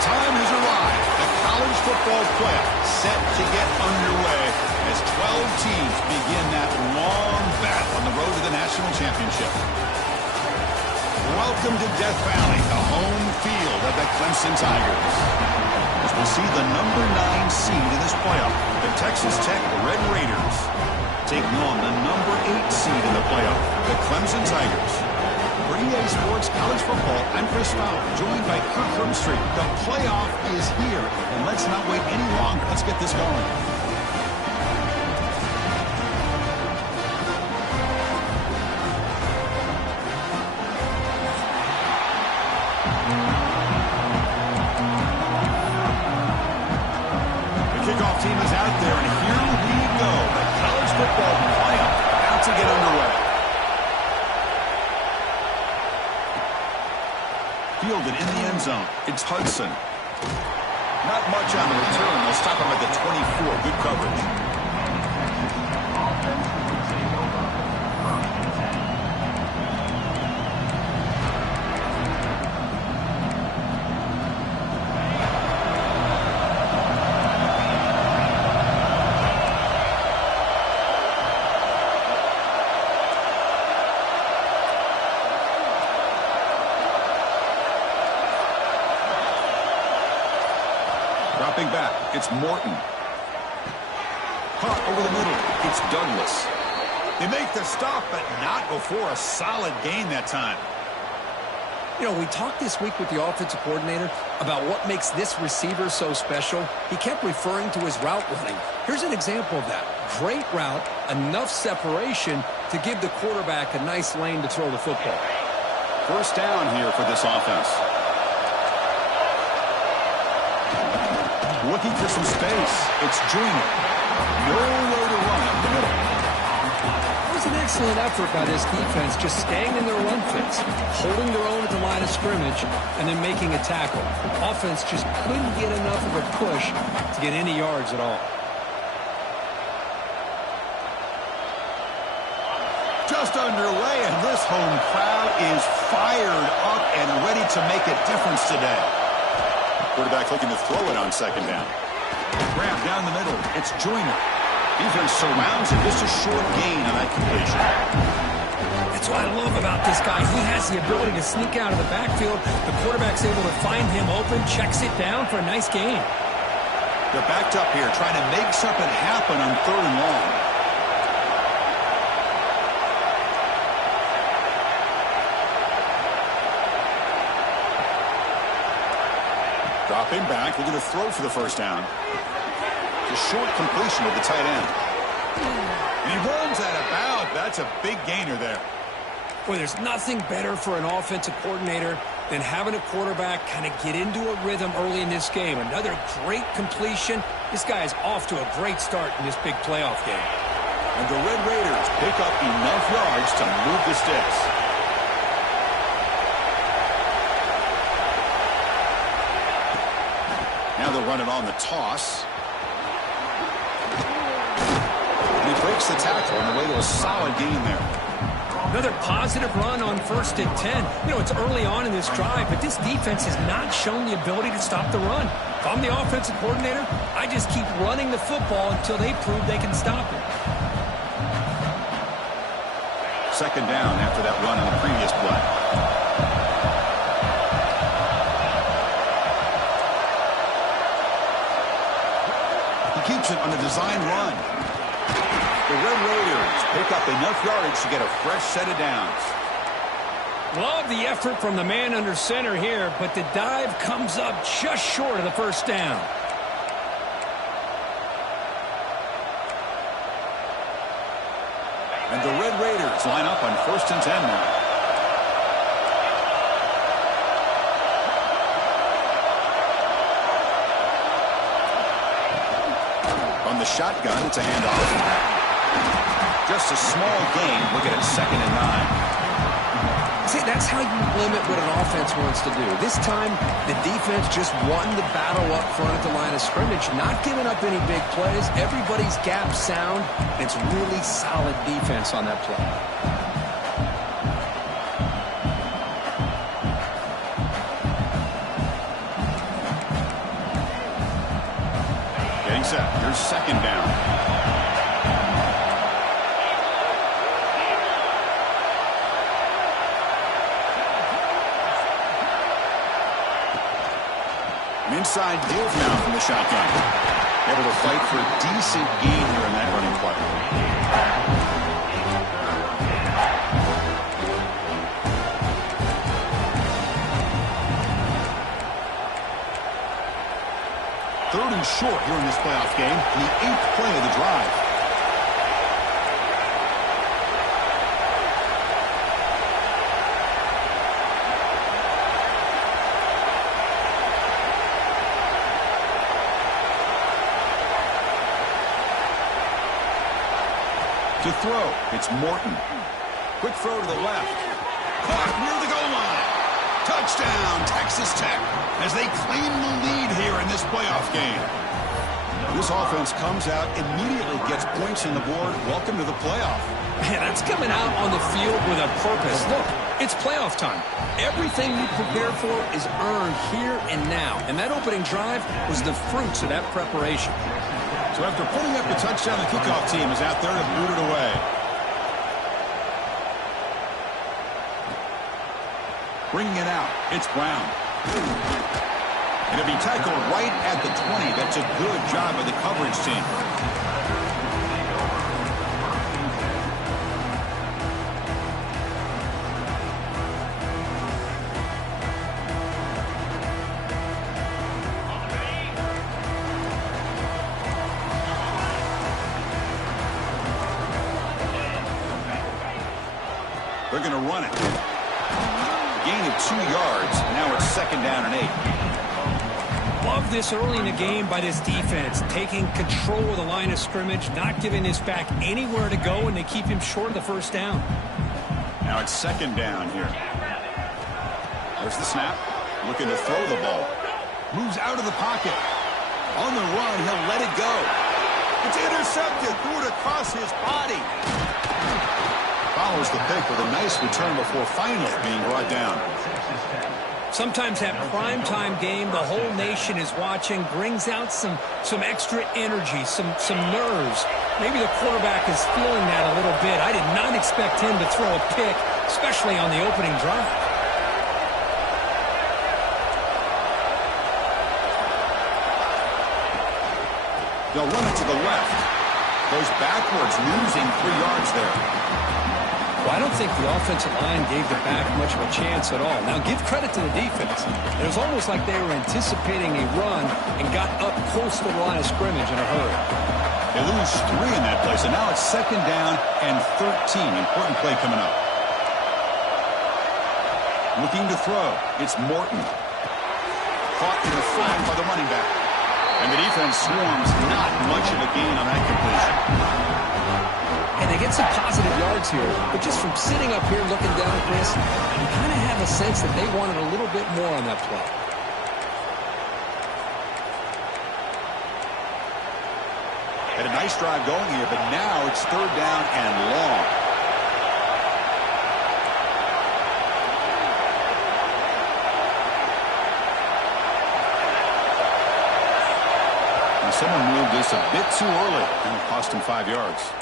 time has arrived. The college football playoff set to get underway as 12 teams begin that long battle on the road to the national championship. Welcome to Death Valley, the home field of the Clemson Tigers. As we'll see the number 9 seed in this playoff, the Texas Tech Red Raiders, taking on the number 8 seed in the playoff, the Clemson Tigers. For EA Sports College Football, I'm Chris Fowler, joined by Kirk Herbstreit. The playoff is here, and let's not wait any longer. Let's get this going. The kickoff team is out there, and here we go. The college football playoff about to get underway. Fielded in the end zone. It's Hudson. Not much on the return. They'll stop him at the 24. Good coverage. Dropping back, it's Morton. Caught over the middle, it's Douglas. They make the stop, but not before a solid gain that time. You know, we talked this week with the offensive coordinator about what makes this receiver so special. He kept referring to his route running. Here's an example of that. Great route, enough separation to give the quarterback a nice lane to throw the football. First down here for this offense. Looking for some space. It's Junior. Nowhere to run up the middle. It was an excellent effort by this defense, just staying in their run fits, holding their own at the line of scrimmage, and then making a tackle. Offense just couldn't get enough of a push to get any yards at all. Just underway, and this home crowd is fired up and ready to make a difference today. Quarterback looking to throw it on second down. Grab down the middle. It's Joyner. Defense surrounds him. Just a short gain on that completion. That's what I love about this guy. He has the ability to sneak out of the backfield. The quarterback's able to find him open, checks it down for a nice gain. They're backed up here, trying to make something happen on 3rd and long. Dropping back, looking to throw for the first down. The short completion of the tight end. And he runs that about. That's a big gainer there. Boy, there's nothing better for an offensive coordinator than having a quarterback kind of get into a rhythm early in this game. Another great completion. This guy is off to a great start in this big playoff game. And the Red Raiders pick up enough yards to move the sticks. Now they'll run it on the toss. And he breaks the tackle on the way to a solid gain there. Another positive run on 1st and 10. You know, it's early on in this drive, but this defense has not shown the ability to stop the run. If I'm the offensive coordinator, I just keep running the football until they prove they can stop it. Second down after that run on the previous play. Keeps it on a design run. The Red Raiders pick up enough yardage to get a fresh set of downs. Love the effort from the man under center here, but the dive comes up just short of the first down. And the Red Raiders line up on 1st and 10 now. The shotgun, it's a handoff. Just a small gain. Looking at 2nd and 9. See, that's how you limit what an offense wants to do. This time, the defense just won the battle up front at the line of scrimmage, not giving up any big plays. Everybody's gap sound. It's really solid defense on that play. Getting set. Here's second down. An inside give now from the shotgun. Able to fight for a decent gain here in that running play. Third and short here in this playoff game. The 8th play of the drive. To throw, it's Morton. Quick throw to the left. Caught near the goal line. Touchdown, Texas Tech, as they claim the lead here in this playoff game. This offense comes out, immediately gets points on the board. Welcome to the playoff. Man, that's coming out on the field with a purpose. Look, it's playoff time. Everything you prepare for is earned here and now. And that opening drive was the fruits of that preparation. So after putting up the touchdown, the kickoff team is out there to boot it away. Bringing it out, it's Brown. It'll be tackled right at the 20. That's a good job by the coverage team. They're going to run it. Gain of 2 yards. Now it's second down and 8. Love this early in the game by this defense, taking control of the line of scrimmage, not giving this back anywhere to go, and they keep him short of the first down. Now it's second down here. There's the snap. Looking to throw the ball. Moves out of the pocket. On the run, he'll let it go. It's intercepted. Threw it across his body. Follows the pick with a nice return before finally being brought down. Sometimes that primetime game, the whole nation is watching, brings out some extra energy, some nerves. Maybe the quarterback is feeling that a little bit. I did not expect him to throw a pick, especially on the opening drive. They'll run it to the left. Goes backwards, losing 3 yards there. Well, I don't think the offensive line gave the back much of a chance at all. Now, give credit to the defense. It was almost like they were anticipating a run and got up close to the line of scrimmage in a hurry. They lose 3 in that play, so now it's second down and 13. Important play coming up. Looking to throw. It's Morton. Caught in the flat by the running back. And the defense swarms. Not much of a gain on that completion. And they get some positive yards here, but just from sitting up here looking down, Chris, you kind of have a sense that they wanted a little bit more on that play. Had a nice drive going here, but now it's third down and long. And someone moved this a bit too early, and it cost him 5 yards.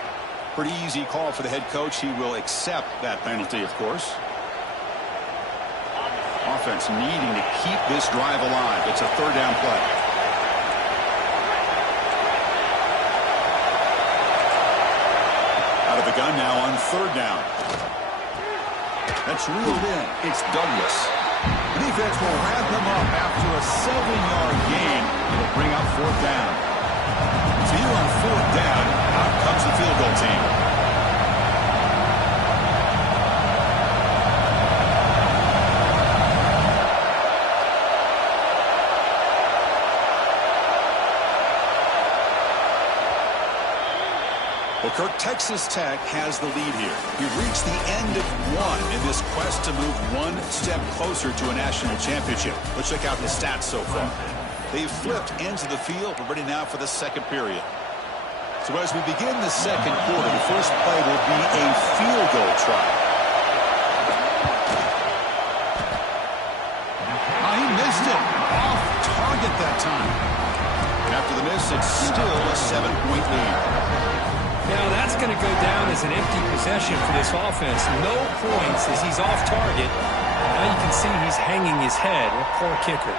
Pretty easy call for the head coach. He will accept that penalty, of course. Offense needing to keep this drive alive. It's a third down play. Out of the gun now on third down. That's reeled in. It's Douglas. The defense will wrap him up after a 7-yard gain. It'll bring up fourth down. So here on fourth down, out comes the field goal team. Well, Kirk, Texas Tech has the lead here. We've reached the end of one in this quest to move one step closer to a national championship. Let's check out the stats so far. They've flipped ends of the field. We're ready now for the second period. So as we begin the second quarter, the first play will be a field goal try. He missed it. Off target that time. And after the this, it's still a 7-point lead. Now that's going to go down as an empty possession for this offense. No points as he's off target. Now you can see he's hanging his head. A poor kicker.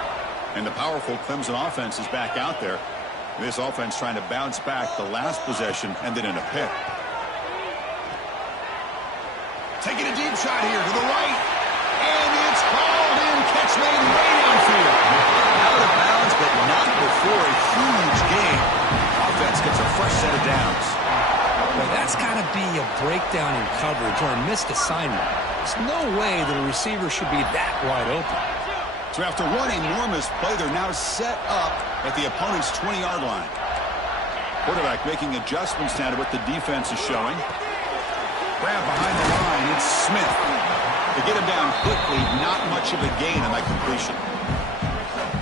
And the powerful Clemson offense is back out there. This offense trying to bounce back. The last possession ended in a pick. Taking a deep shot here to the right. And it's hauled in. Catch made way downfield. Out of bounds, but not before a huge gain. Offense gets a fresh set of downs. Well, that's got to be a breakdown in coverage or a missed assignment. There's no way that a receiver should be that wide open. So after one enormous play, they're now set up at the opponent's 20-yard line. Quarterback making adjustments now to what the defense is showing. Grab behind the line, it's Smith. To get him down quickly, not much of a gain on that completion.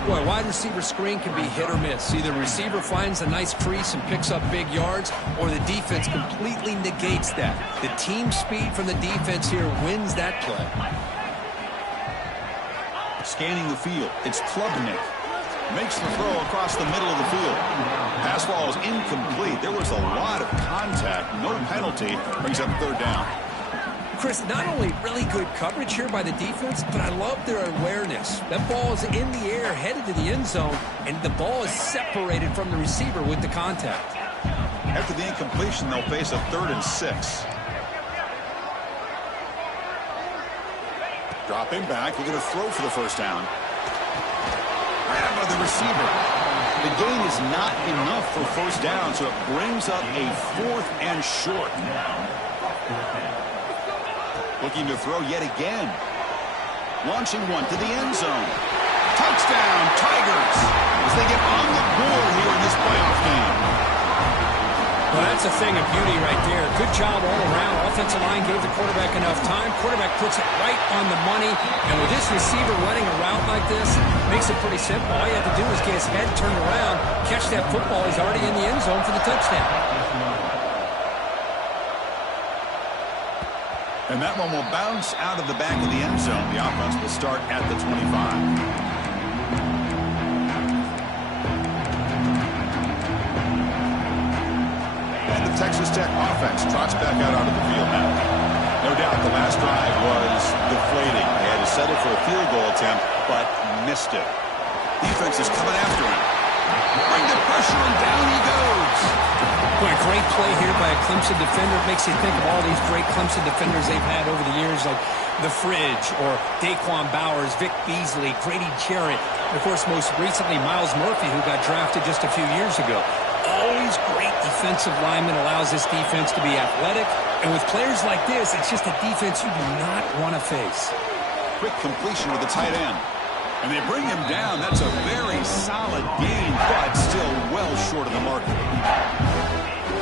Boy, wide receiver screen can be hit or miss. Either the receiver finds a nice crease and picks up big yards, or the defense completely negates that. The team speed from the defense here wins that play. Scanning the field, it's Klubnik. Makes the throw across the middle of the field. Pass ball is incomplete. There was a lot of contact. No penalty. Brings up third down. Chris, not only really good coverage here by the defense, but I love their awareness. That ball is in the air, headed to the end zone, and the ball is separated from the receiver with the contact. After the incompletion, they'll face a 3rd and 6. Dropping back, we're going to throw for the first down. Grab by the receiver. The gain is not enough for first down, so it brings up a 4th and short. Looking to throw yet again. Launching one to the end zone. Touchdown, Tigers, as they get on the board here in this playoff game. Well, that's a thing of beauty right there. Good job all around. Offensive line gave the quarterback enough time. Quarterback puts it right on the money. And with this receiver running a route like this, makes it pretty simple. All you have to do is get his head turned around, catch that football. He's already in the end zone for the touchdown. And that one will bounce out of the back of the end zone. The offense will start at the 25. And the Texas Tech offense trots back out onto the field now. No doubt the last drive was deflating. They had to settle for a field goal attempt, but missed it. Defense is coming after him. Bring the pressure, and down he goes. Boy, a great play here by a Clemson defender. It makes you think of all these great Clemson defenders they've had over the years, like The Fridge or Daquan Bowers, Vic Beasley, Grady Jarrett, and of course, most recently, Myles Murphy, who got drafted just a few years ago. Always great defensive lineman, allows this defense to be athletic. And with players like this, it's just a defense you do not want to face. Quick completion with the tight end. And they bring him down. That's a very solid gain, but still well short of the mark.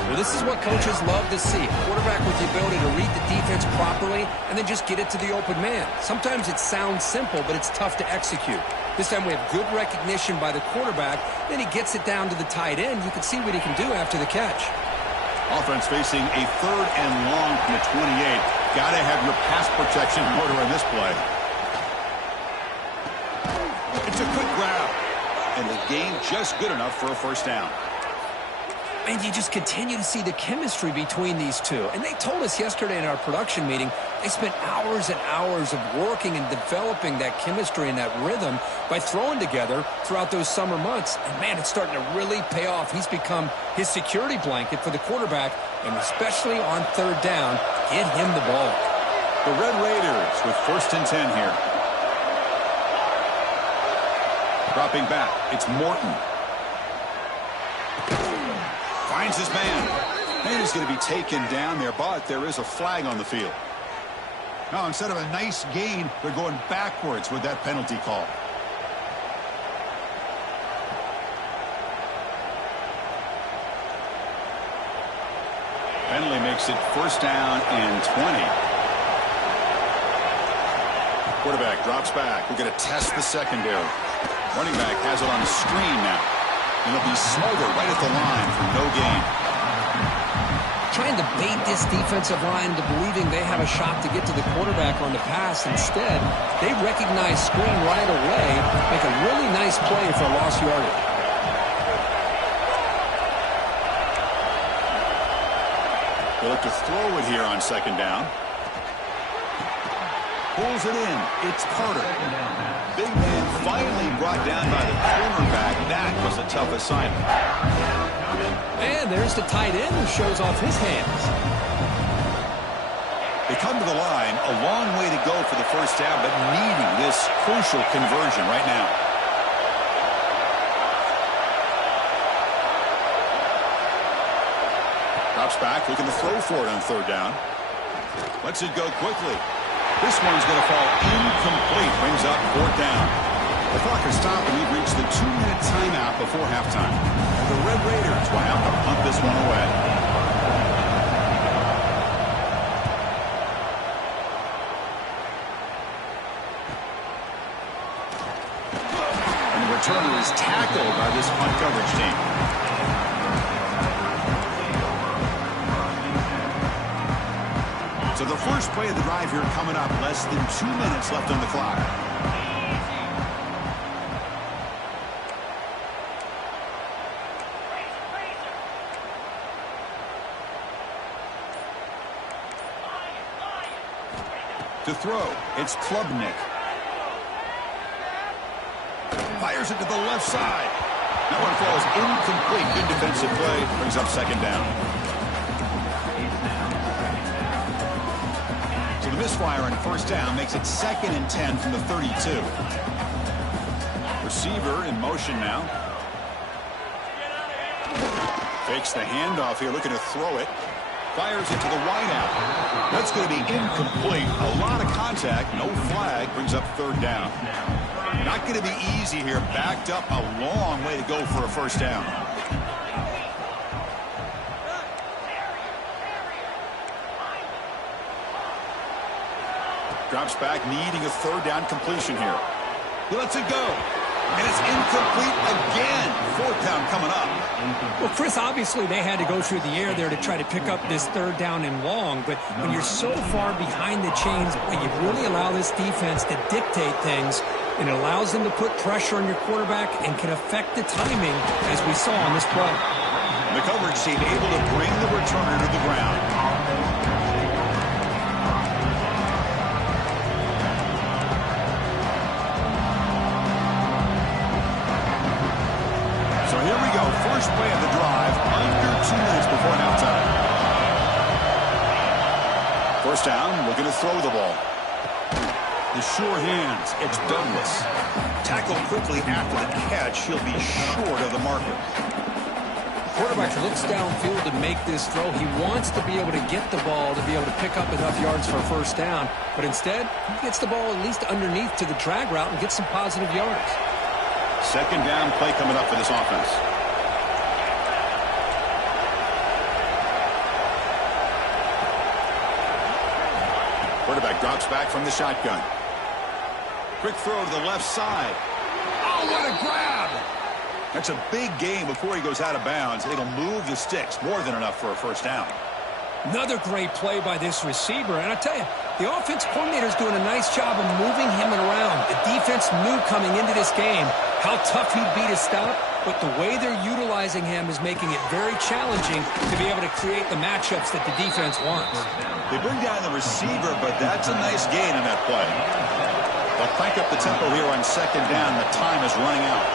Well, this is what coaches love to see. A quarterback with the ability to read the defense properly and then just get it to the open man. Sometimes it sounds simple, but it's tough to execute. This time we have good recognition by the quarterback. Then he gets it down to the tight end. You can see what he can do after the catch. Offense facing a 3rd and long from the 28. Got to have your pass protection in order in this play. It's a quick grab. And the gain just good enough for a first down. And you just continue to see the chemistry between these two. And they told us yesterday in our production meeting, they spent hours and hours of working and developing that chemistry and that rhythm by throwing together throughout those summer months. And, man, it's starting to really pay off. He's become his security blanket for the quarterback, and especially on 3rd down, get him the ball. The Red Raiders with 1st and 10 here. Dropping back, it's Morton. Finds his man. And he's going to be taken down there, but there is a flag on the field. Now, instead of a nice gain, they're going backwards with that penalty call. Penalty makes it 1st down and 20. Quarterback drops back. We're going to test the secondary. Running back has it on the screen now. And he'll be smothered right at the line for no gain. Trying to bait this defensive line into believing they have a shot to get to the quarterback on the pass. Instead, they recognize screen right away, make a really nice play for lost yardage. They look to throw it here on second down. Pulls it in. It's Carter. Big man finally brought down by the cornerback. That was a tough assignment. And there's the tight end who shows off his hands. They come to the line. A long way to go for the first down, but needing this crucial conversion right now. Drops back, looking to throw for it on third down. Lets it go quickly. This one's going to fall incomplete. Brings up fourth down. The clock is stopped, and we've reached the 2-minute timeout before halftime. And the Red Raiders will have to punt this one away. And the returner is tackled by this punt coverage team. So the first play of the drive here coming up. Less than 2 minutes left on the clock. To throw, it's Klubnik. Fires it to the left side. That one falls incomplete. Good defensive play. Brings up second down. So the misfire on first down makes it 2nd and 10 from the 32. Receiver in motion now. Fakes the handoff here, looking to throw it. Fires it to the wideout. That's going to be incomplete. A lot of contact, no flag, brings up third down. Not going to be easy here. Backed up a long way to go for a first down. Drops back, needing a third down completion here. He lets it go. And it's incomplete again. Fourth down coming up. Well, Chris, obviously they had to go through the air there to try to pick up this third down and long. But when you're so far behind the chains, you really allow this defense to dictate things. And it allows them to put pressure on your quarterback and can affect the timing, as we saw on this play. The coverage team able to bring the returner to the ground. First play of the drive, under 2 minutes before halftime. First down, looking to throw the ball. The sure hands, it's Douglas. Tackled quickly after the catch, he'll be short of the marker. Quarterback looks downfield to make this throw. He wants to be able to get the ball to be able to pick up enough yards for a first down. But instead, he gets the ball at least underneath to the drag route and gets some positive yards. Second down play coming up for this offense. Quarterback drops back from the shotgun. Quick throw to the left side. Oh, what a grab! That's a big gain before he goes out of bounds. It'll move the sticks. More than enough for a first down. Another great play by this receiver. And I tell you, the offense coordinator's doing a nice job of moving him around. The defense knew coming into this game how tough he'd be to stop. But the way they're utilizing him is making it very challenging to be able to create the matchups that the defense wants. They bring down the receiver, but that's a nice gain on that play. They'll crank up the tempo here on second down. The time is running out.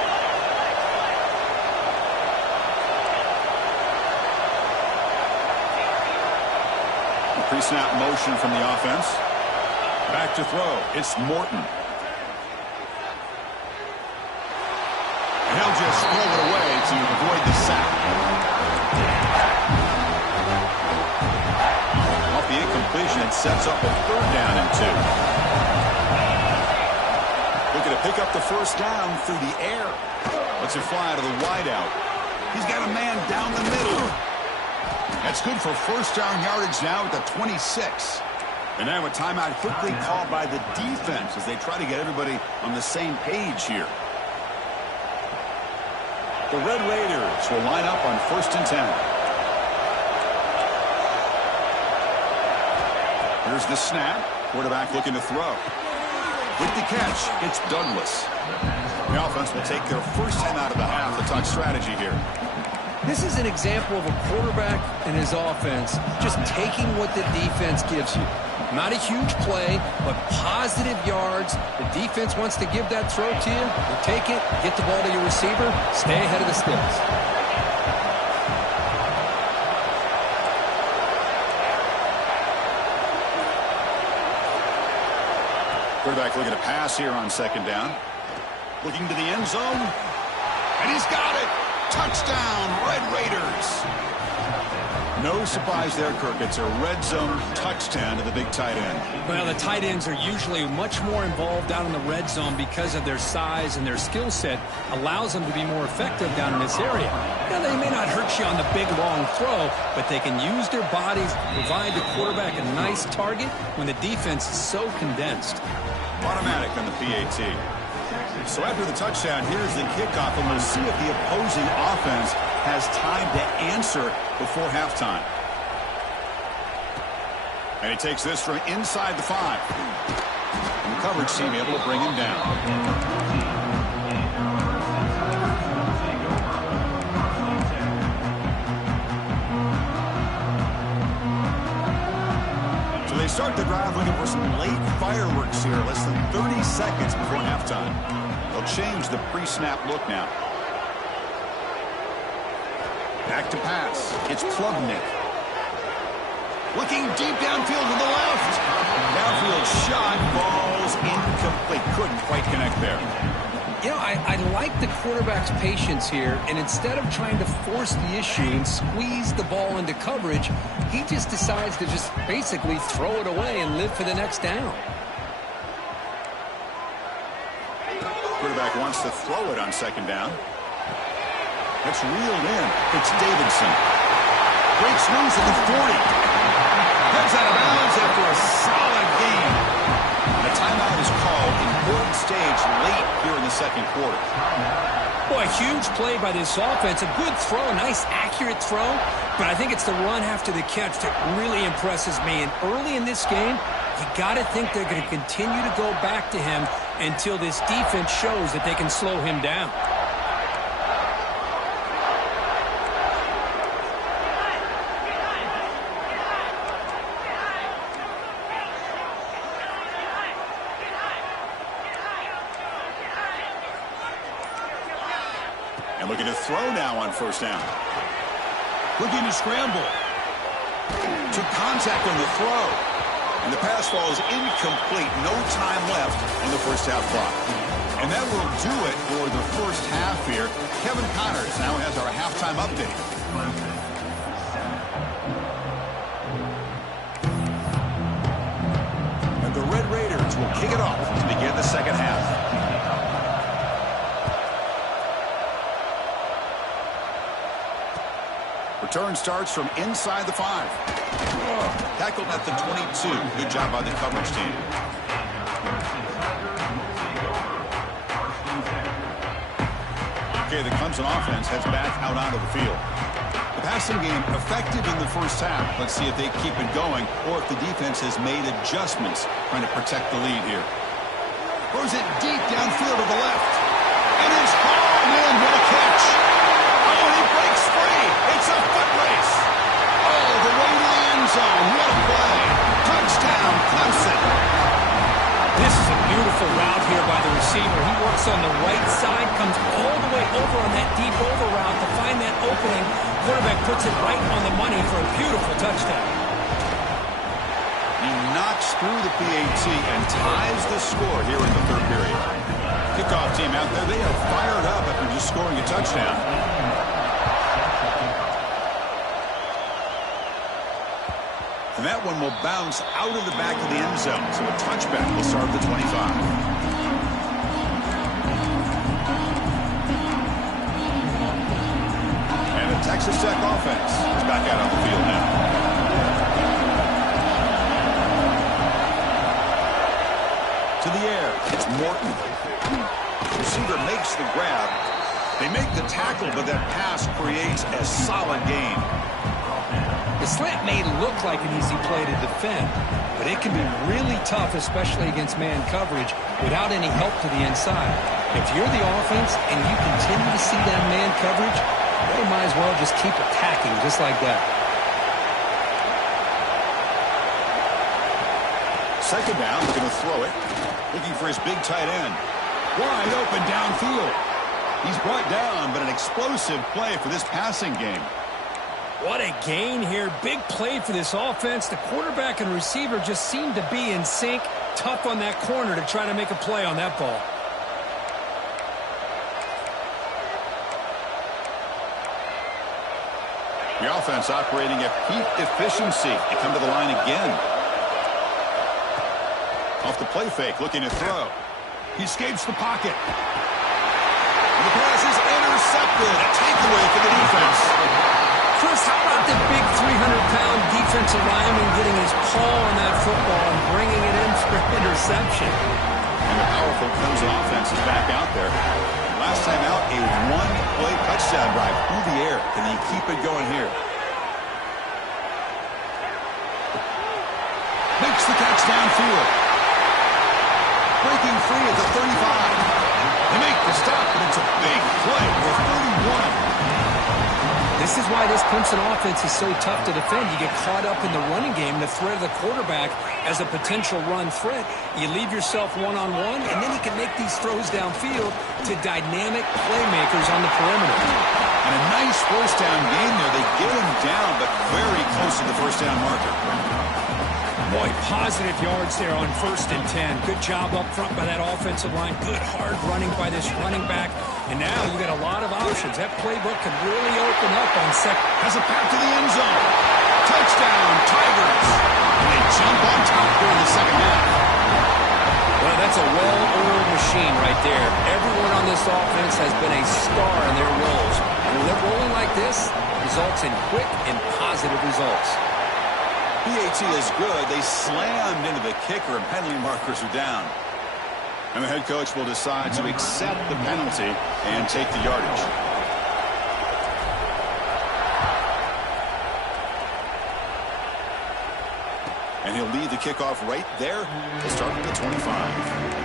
Pre-snap motion from the offense. Back to throw. It's Morton. And he'll just throw it away to avoid the sack. Off the incompletion, it sets up a third down and 2. Looking to pick up the first down through the air. Lets it fly to the wideout. He's got a man down the middle. That's good for first down yardage now at the 26. And now a timeout quickly called by the defense as they try to get everybody on the same page here. The Red Raiders will line up on 1st and 10. Here's the snap. Quarterback looking to throw. With the catch, it's Douglas. The offense will take their first time out of the half to talk strategy here. This is an example of a quarterback and his offense just taking what the defense gives you. Not a huge play, but positive yards. The defense wants to give that throw to you. You take it, get the ball to your receiver, stay ahead of the sticks. Quarterback looking to pass here on second down. Looking to the end zone. And he's got it. Touchdown, Red Raiders. No surprise there, Kirk. It's a red zone touchdown to the big tight end. Well, the tight ends are usually much more involved down in the red zone because of their size, and their skill set allows them to be more effective down in this area. Now, they may not hurt you on the big, long throw, but they can use their bodies to provide the quarterback a nice target when the defense is so condensed. Automatic on the PAT. So after the touchdown, here's the kickoff, and we'll see if the opposing offense has time to answer before halftime. And he takes this from inside the 5. And the coverage team able to bring him down. They start the drive looking for some late fireworks here, less than 30 seconds before halftime. They'll change the pre-snap look now. Back to pass. It's Klubnik. Looking deep downfield to the left. Downfield shot falls incomplete. Couldn't quite connect there. You know, I like the quarterback's patience here, and instead of trying to force the issue and squeeze the ball into coverage, he just decides to just basically throw it away and live for the next down. Quarterback wants to throw it on second down. That's reeled in. It's Davidson. Breaks loose at the 40. Heads out of bounds after a solid gain. The timeout is called. Important stage late here in the second quarter. Boy, a huge play by this offense. A good throw, nice accurate throw. But I think it's the run after the catch that really impresses me. And early in this game, you got to think they're going to continue to go back to him until this defense shows that they can slow him down. And looking to throw now on first down. Looking to scramble. Took contact on the throw. And the pass falls incomplete. No time left on the first half clock. And that will do it for the first half here. Kevin Connors now has our halftime update. And the Red Raiders will kick it off to begin the second half. Return starts from inside the 5. Tackled at the 22. Good job by the coverage team. Okay, the Clemson offense heads back out onto the field. The passing game effective in the first half. Let's see if they keep it going or if the defense has made adjustments trying to protect the lead here. Throws it deep downfield to the left. And it's hauled in. What a catch. Oh, and he breaks free. It's a foot race. Oh, the way to the end zone. What a play. Touchdown, Clemson. This is a beautiful route here by the receiver. He works on the right side, comes all the way over on that deep over route to find that opening. Quarterback puts it right on the money for a beautiful touchdown. He knocks through the PAT and ties the score here in the third period. Kickoff team out there, they are fired up after just scoring a touchdown. And that one will bounce out of the back of the end zone. So a touchback will start at the 25. And the Texas Tech offense is back out on the field now. To the air, it's Morton. Receiver makes the grab. They make the tackle, but that pass creates a solid gain. The slant may look like an easy play to defend, but it can be really tough, especially against man coverage, without any help to the inside. If you're the offense and you continue to see that man coverage, They might as well just keep attacking just like that. Second down, he's going to throw it. Looking for his big tight end. Wide open downfield. He's brought down, but an explosive play for this passing game. What a gain here. Big play for this offense. The quarterback and receiver just seem to be in sync. Tough on that corner to try to make a play on that ball. The offense operating at peak efficiency. They come to the line again. Off the play fake, looking to throw. He escapes the pocket. And the pass is intercepted. A takeaway for the defense. Chris, how about the big 300-pound defensive lineman getting his paw on that football and bringing it in for interception? And the powerful Clemson offense is back out there. Last time out, a one-play touchdown drive through the air. Can he keep it going here? Makes the catch downfield. Breaking free at the 35. They make the stop, but it's a big play for 31. This is why this Clemson offense is so tough to defend. You get caught up in the running game, the threat of the quarterback as a potential run threat. You leave yourself one-on-one, and then you can make these throws downfield to dynamic playmakers on the perimeter. And a nice first down gain there. They get him down, but very close to the first down marker. Boy, positive yards there on 1st and 10. Good job up front by that offensive line. Good hard running by this running back. And now you got a lot of options. That playbook can really open up on second. Has a path to the end zone. Touchdown, Tigers. And they jump on top during the second half. Well, that's a well-oiled machine right there. Everyone on this offense has been a star in their roles. And when they're rolling like this, it results in quick and positive results. PAT is good. They slammed into the kicker, and penalty markers are down. And the head coach will decide to accept the penalty and take the yardage. And he'll lead the kickoff right there. We'll start at the 25.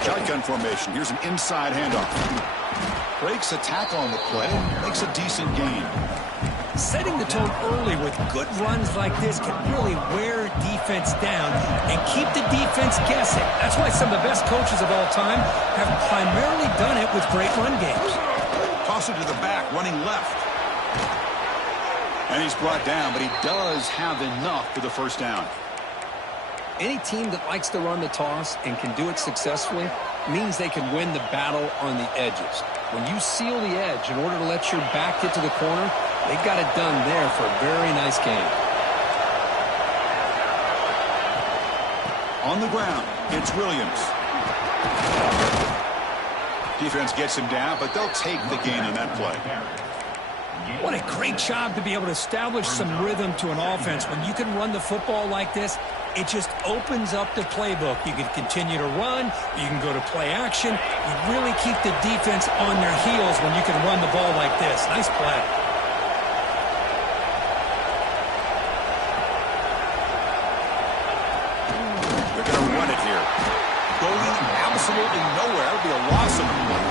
Shotgun formation. Here's an inside handoff. Breaks a tackle on the play. Makes a decent gain. Setting the tone early with good runs like this can really wear defense down and keep the defense guessing. That's why some of the best coaches of all time have primarily done it with great run games. Toss it to the back, running left. And he's brought down, but he does have enough for the first down. Any team that likes to run the toss and can do it successfully means they can win the battle on the edges. When you seal the edge in order to let your back get to the corner, they got it done there for a very nice game. On the ground, it's Williams. Defense gets him down, but they'll take the gain on that play. What a great job to be able to establish some rhythm to an offense. When you can run the football like this, it just opens up the playbook. You can continue to run. You can go to play action. You really keep the defense on their heels when you can run the ball like this. Nice play. They're going to run it here. Going absolutely nowhere. That would be a loss of a play.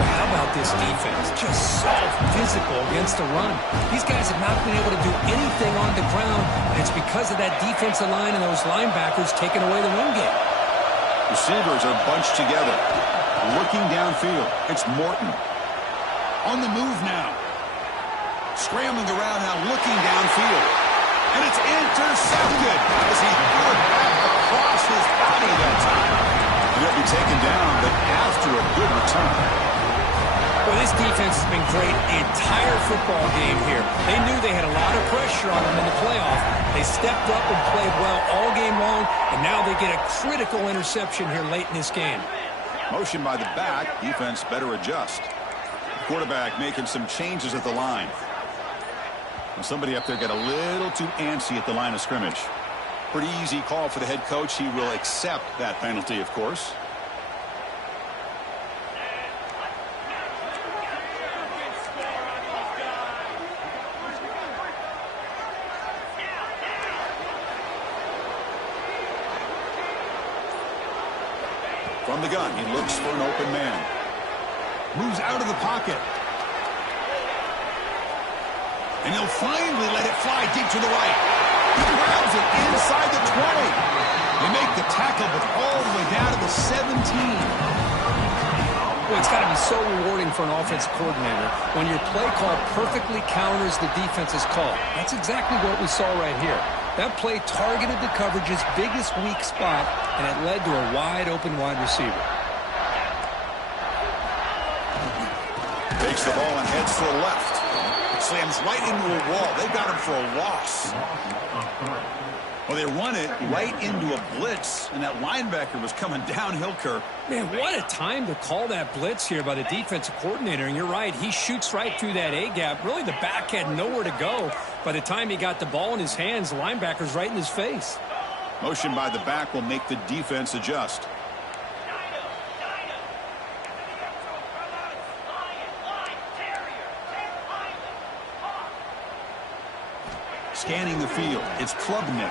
How about this defense? Just so physical against the run. These guys have not been able to do anything on the ground, and it's because of that defensive line and those linebackers taking away the run game. Receivers are bunched together. Looking downfield, it's Morton. On the move now. Scrambling around now, looking downfield. And it's intercepted as he threw it back across his body that time. And he'll be taken down, but after a good return. Well, this defense has been great the entire football game here. They knew they had a lot of pressure on them in the playoff. They stepped up and played well all game long, and now they get a critical interception here late in this game. Motion by the back. Defense better adjust. Quarterback making some changes at the line. And somebody up there got a little too antsy at the line of scrimmage. Pretty easy call for the head coach. He will accept that penalty, of course. From the gun, he looks for an open man. Moves out of the pocket. And he'll finally let it fly deep to the right. He grabs it inside the 20. They make the tackle, but all the way down to the 17. Well, it's got to be so rewarding for an offensive coordinator when your play call perfectly counters the defense's call. That's exactly what we saw right here. That play targeted the coverage's biggest weak spot, and it led to a wide-open wide receiver. Takes the ball and heads to the left. Slams right into a wall. They got him for a loss. Well, they run it right into a blitz, and that linebacker was coming downhill, Kirk. Man, what a time to call that blitz here by the defensive coordinator. And you're right, he shoots right through that A-gap. Really, the back had nowhere to go. By the time he got the ball in his hands, the linebacker's right in his face. Motion by the back will make the defense adjust. Scanning the field, it's Klubnik.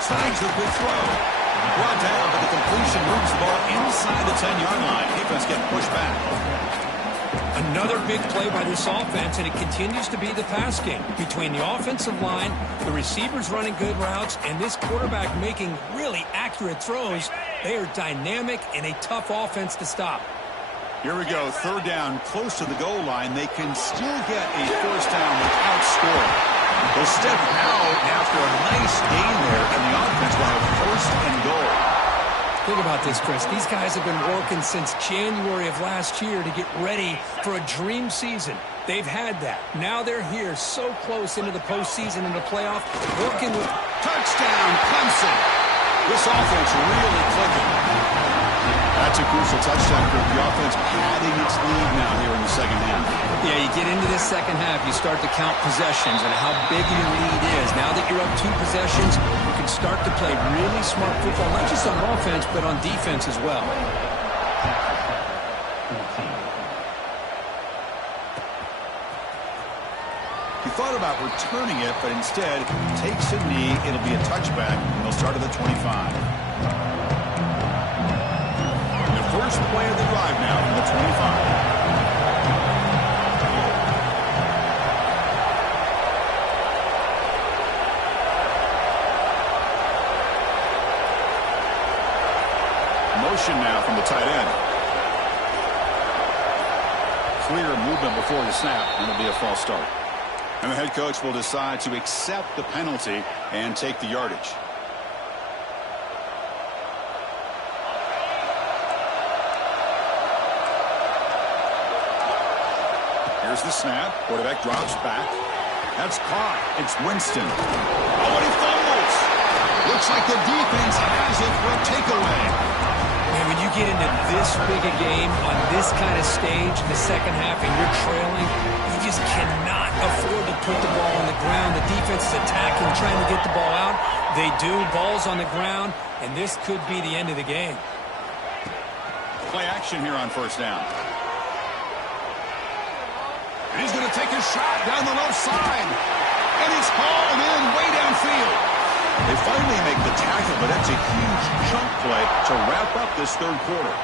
Signs the good throw. Brought down, but the completion moves the ball inside the 10-yard line. Defense getting pushed back. Another big play by this offense, and it continues to be the pass game. Between the offensive line, the receivers running good routes, and this quarterback making really accurate throws, they are dynamic and a tough offense to stop. Here we go, third down, close to the goal line. They can still get a first down without scoring. They'll step out after a nice gain there, and the offense will have first and goal. Think about this, Chris. These guys have been working since January of last year to get ready for a dream season. They've had that. Now they're here so close into the postseason and the playoff, working with touchdown, Clemson. This offense really clicking. That's a crucial touchdown for the offense, padding its lead now here in the second half. Yeah, you get into this second half, you start to count possessions and how big your lead is. Now that you're up 2 possessions, you can start to play really smart football, not just on offense, but on defense as well. He thought about returning it, but instead takes a knee. It'll be a touchback. They'll start at the 25. First play of the drive now from the 25. Motion now from the tight end. Clear movement before the snap, and it'll be a false start. And the head coach will decide to accept the penalty and take the yardage. Here's the snap. Quarterback drops back. That's caught. It's Winston. Oh, and he fumbles. Looks like the defense has it for a takeaway. Man, when you get into this big a game on this kind of stage in the second half and you're trailing, you just cannot afford to put the ball on the ground. The defense is attacking, trying to get the ball out. They do. Ball's on the ground, and this could be the end of the game. Play action here on first down. And he's going to take a shot down the left side. And it's hauled in way downfield. They finally make the tackle, but that's a huge chunk play to wrap up this third quarter.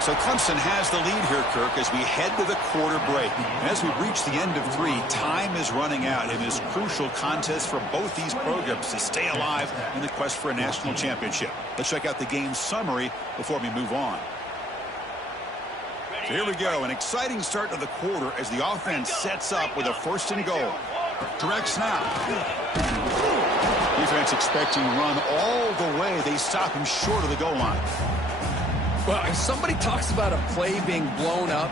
So Clemson has the lead here, Kirk, as we head to the quarter break. And as we reach the end of 3, time is running out in this crucial contest for both these programs to stay alive in the quest for a national championship. Let's check out the game summary before we move on. So here we go, an exciting start to the quarter as the offense sets up with a first and goal. Direct snap. Defense expecting run all the way. They stop him short of the goal line. Well, if somebody talks about a play being blown up,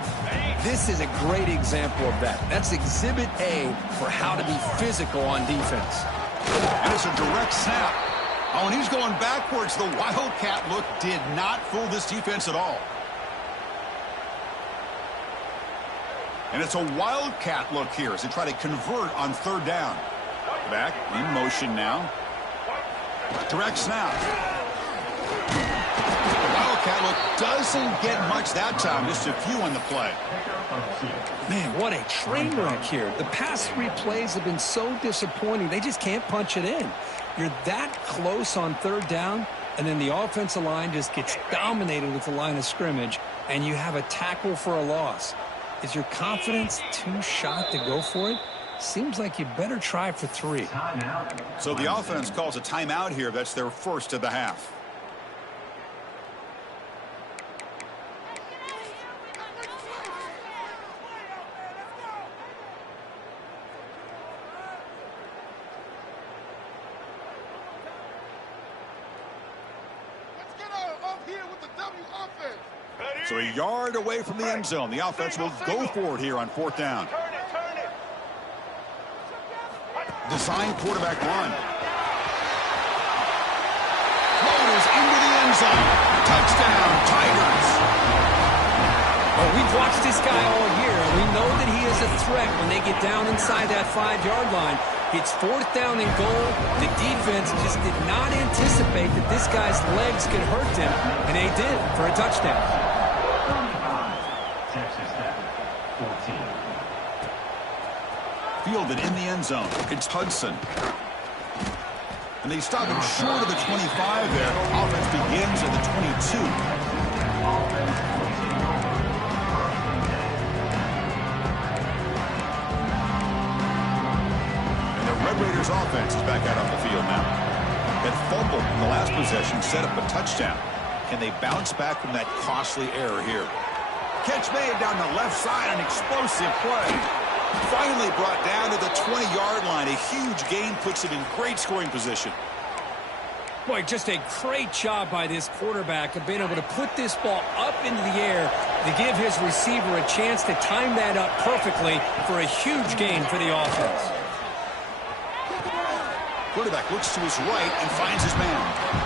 this is a great example of that. That's exhibit A for how to be physical on defense. And it's a direct snap. Oh, and he's going backwards. The Wildcat look did not fool this defense at all. And it's a Wildcat look here as they try to convert on third down. Back in motion now. Direct snap. Wildcat look doesn't get much that time. Just a few on the play. Man, what a train wreck here. The past 3 plays have been so disappointing. They just can't punch it in. You're that close on 3rd down, and then the offensive line just gets dominated with the line of scrimmage, and you have a tackle for a loss. Is your confidence too shot to go for it? Seems like you better try for 3. So the offense calls a timeout here. That's their first of the half. So a yard away from the end zone. The offense will go for it here on 4th down. Design quarterback run. Floaters into the end zone. Touchdown, Tigers. Oh, we've watched this guy all year, and we know that he is a threat when they get down inside that 5-yard line. It's 4th down and goal. The defense just did not anticipate that this guy's legs could hurt him, and they did for a touchdown. Fielded in the end zone. It's Hudson. And they stop him short of the 25 there. Offense begins at the 22. And the Red Raiders offense is back out on the field now. That fumble in the last possession set up a touchdown. Can they bounce back from that costly error here? Catch made down the left side, an explosive play. Finally brought down to the 20-yard line. A huge gain puts him in great scoring position. Boy, just a great job by this quarterback of being able to put this ball up into the air to give his receiver a chance to time that up perfectly for a huge gain for the offense. Quarterback looks to his right and finds his man.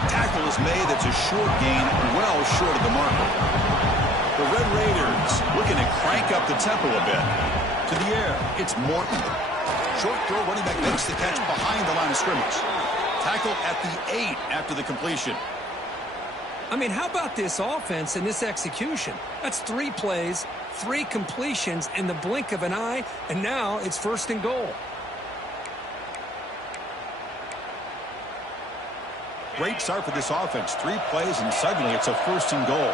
Tackle is made. That's a short gain, well short of the marker. The Red Raiders looking to crank up the tempo a bit. To the air, it's Morton. Short throw, running back makes the catch behind the line of scrimmage. Tackle at the 8 after the completion. I mean, how about this offense and this execution? That's 3 plays, 3 completions in the blink of an eye, and now it's 1st and goal. Great start for this offense. 3 plays, and suddenly it's a 1st and goal.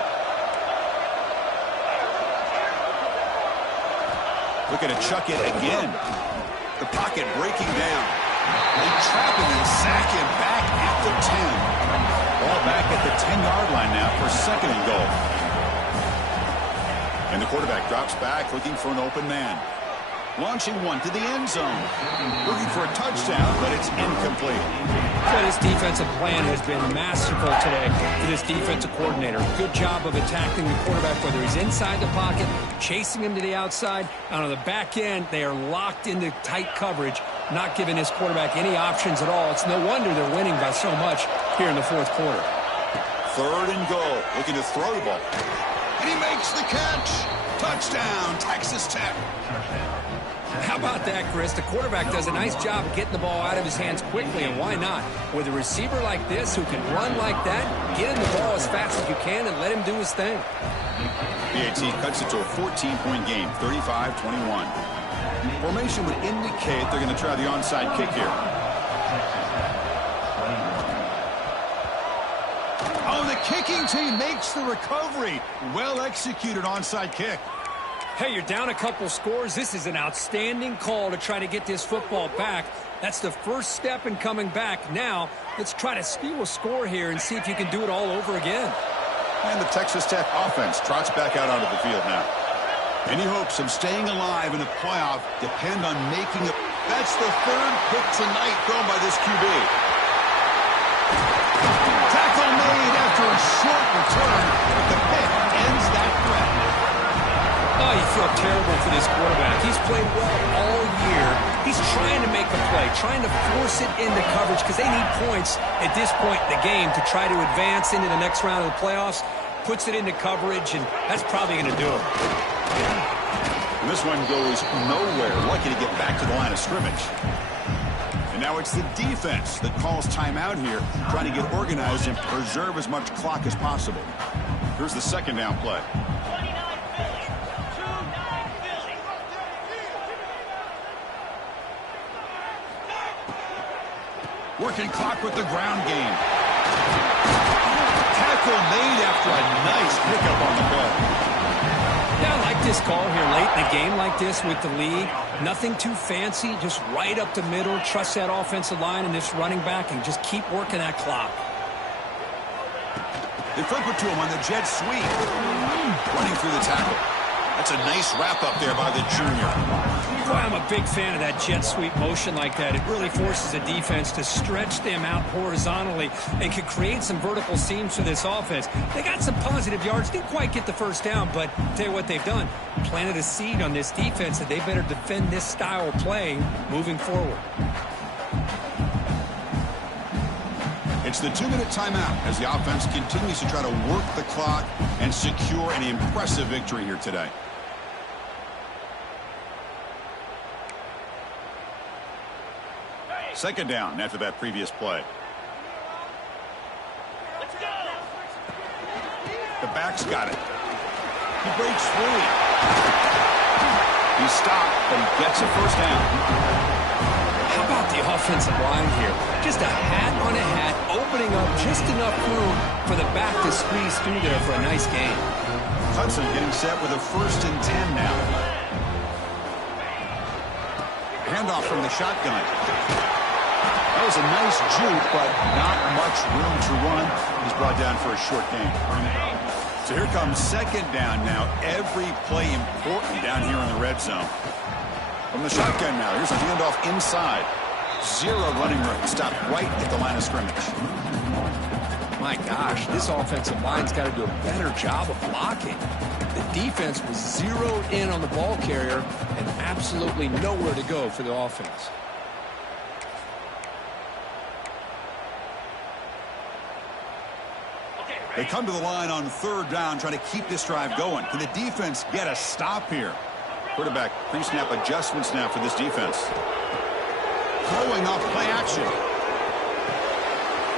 Looking to chuck it again. The pocket breaking down. They trap him and sack him back at the 10. Ball back at the 10-yard line now for 2nd and goal. And the quarterback drops back looking for an open man. Launching one to the end zone. Looking for a touchdown, but it's incomplete. Well, this defensive plan has been masterful today for this defensive coordinator. Good job of attacking the quarterback, whether he's inside the pocket, chasing him to the outside. And on the back end, they are locked into tight coverage, not giving this quarterback any options at all. It's no wonder they're winning by so much here in the 4th quarter. 3rd and goal. Looking to throw the ball. And he makes the catch. Touchdown, Texas Tech. How about that, Chris? The quarterback does a nice job of getting the ball out of his hands quickly, and why not? With a receiver like this who can run like that, get him the ball as fast as you can and let him do his thing. PAT cuts it to a 14-point game, 35-21. Formation would indicate they're going to try the onside kick here. Oh, the kicking team makes the recovery. Well executed onside kick. Hey, you're down a couple scores. This is an outstanding call to try to get this football back. That's the first step in coming back. Now, let's try to steal a score here and see if you can do it all over again. And the Texas Tech offense trots back out onto the field now. Any hopes of staying alive in the playoff depend on making it. That's the 3rd pick tonight thrown by this QB. Tackle made after a short return, but the pick ends that threat. Oh, you feel terrible for this quarterback. He's played well all year. He's trying to make a play, trying to force it into coverage because they need points at this point in the game to try to advance into the next round of the playoffs. Puts it into coverage, and that's probably going to do it. And this one goes nowhere. Lucky to get back to the line of scrimmage. And Now it's the defense that calls timeout here, trying to get organized and preserve as much clock as possible. Here's the second down play. Working clock with the ground game. Tackle made after a nice pickup on the ball. Yeah, I like this call here late in a game like this with the lead. Nothing too fancy, just right up the middle. Trust that offensive line and this running back and just keep working that clock. They flip it to him on the jet sweep. Running through the tackle. That's a nice wrap-up there by the junior. Boy, I'm a big fan of that jet sweep motion like that. It really forces the defense to stretch them out horizontally and can create some vertical seams for this offense. They got some positive yards. Didn't quite get the first down, but tell you what they've done. Planted a seed on this defense that they better defend this style of play moving forward. It's the 2-minute timeout as the offense continues to try to work the clock and secure an impressive victory here today. Second down after that previous play. The back's got it. He breaks free. He's stopped, but he gets a first down. How about the offensive line here? Just a hat on a hat, opening up just enough room for the back to squeeze through there for a nice gain. Hudson getting set with a 1st and 10 now. Handoff from the shotgun. That was a nice juke, but not much room to run. He's brought down for a short gain. So here comes second down now. Every play important down here in the red zone. From the shotgun now, here's a handoff inside. 0 running room. Stopped right at the line of scrimmage. My gosh, this offensive line's got to do a better job of blocking. The defense was zeroed in on the ball carrier and absolutely nowhere to go for the offense. They come to the line on 3rd down, trying to keep this drive going. Can the defense get a stop here? Quarterback pre-snap adjustments now for this defense. Throwing off play action.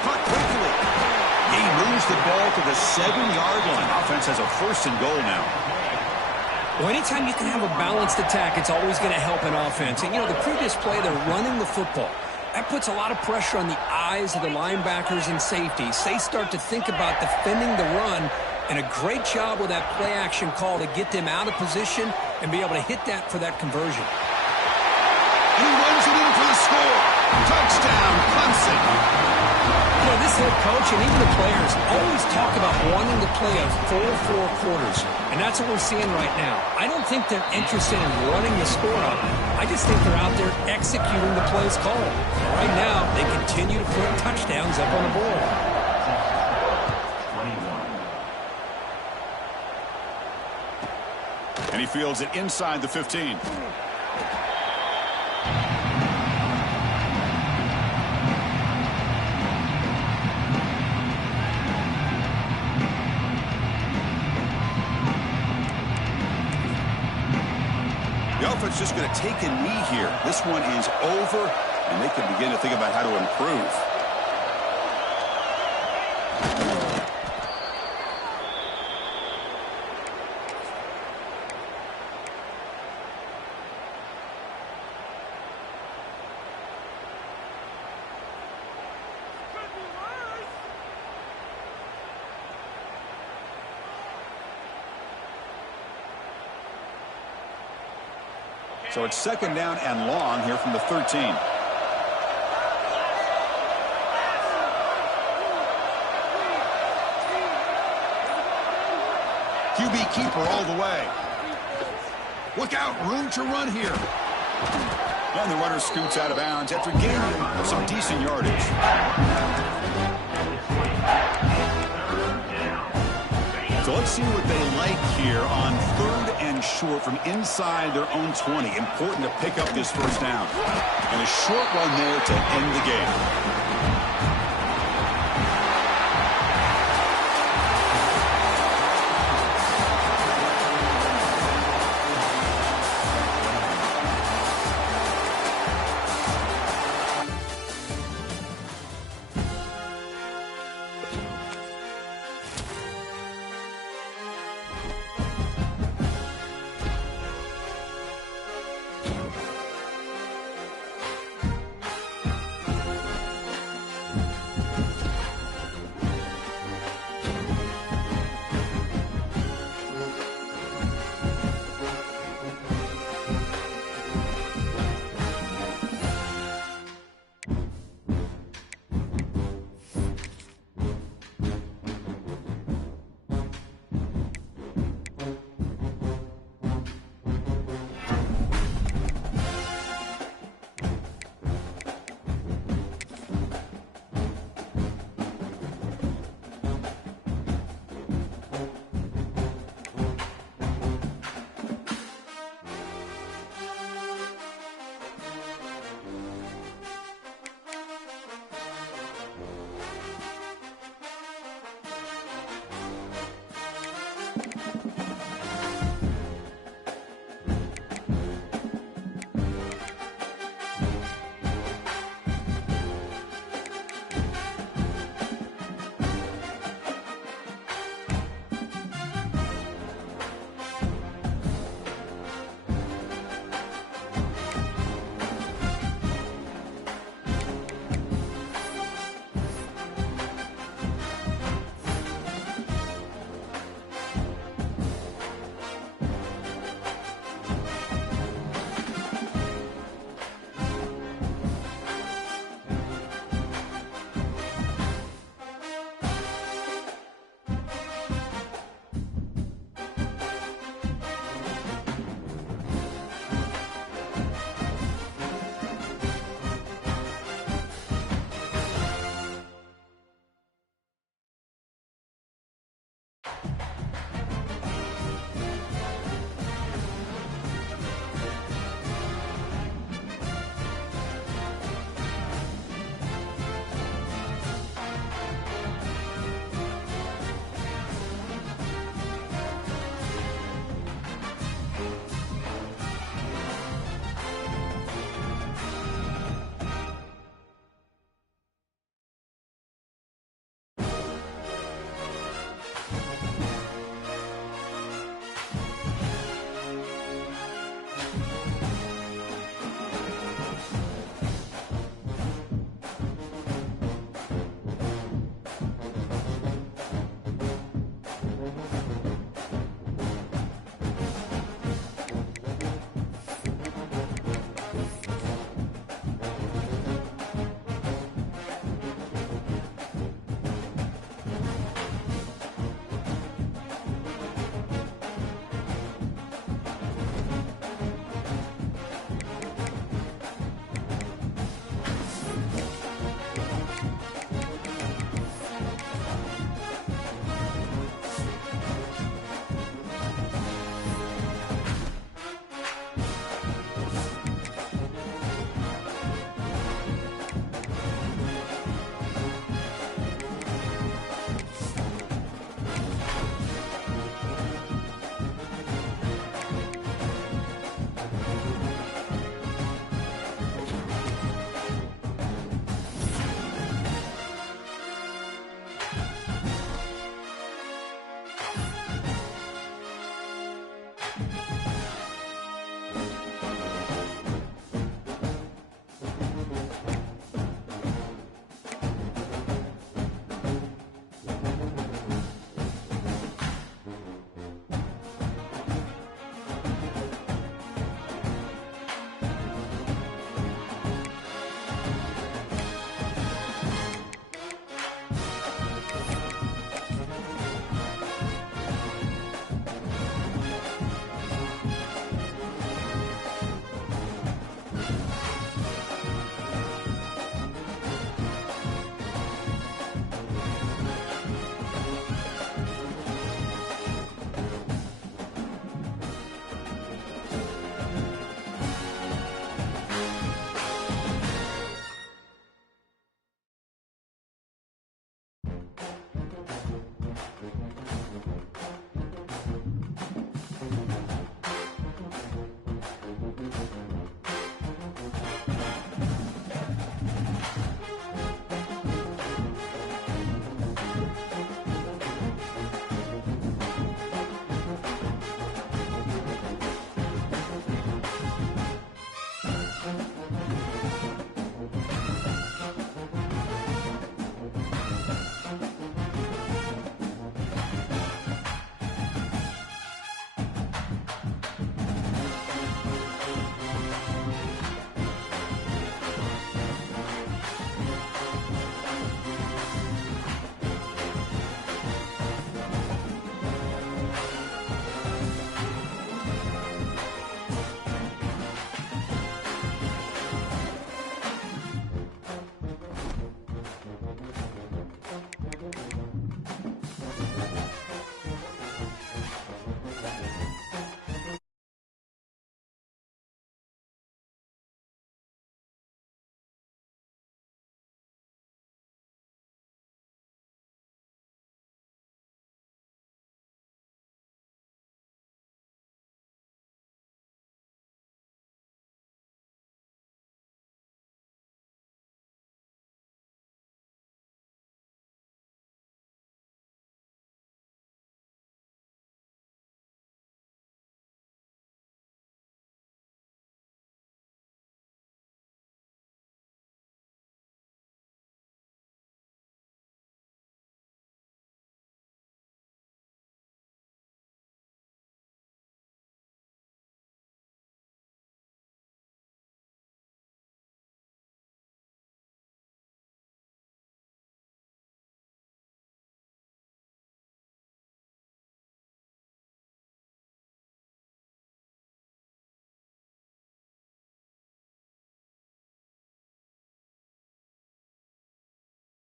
Caught quickly. He moves the ball to the 7-yard line. Offense has a 1st and goal now. Well, anytime you can have a balanced attack, it's always going to help an offense. And, you know, the previous play, they're running the football. That puts a lot of pressure on the eyes of the linebackers and safeties. They start to think about defending the run, and a great job with that play action call to get them out of position and be able to hit that for that conversion. And he runs it in for the score. Touchdown, Clemson. You know, this head coach and even the players always talk about wanting to play a full 4 quarters, and that's what we're seeing right now. I don't think they're interested in running the score up. I just think they're out there executing the plays called. Right now, they continue to put touchdowns up on the board. And he fields it inside the 15. The offense just going to take a knee here. This one is over, and they can begin to think about how to improve. So it's second down and long here from the 13. QB keeper all the way. Look out, room to run here. And the runner scoots out of bounds after gaining some decent yardage. So let's see what they like here on 3rd and short from inside their own 20. Important to pick up this first down. And a short run there to end the game.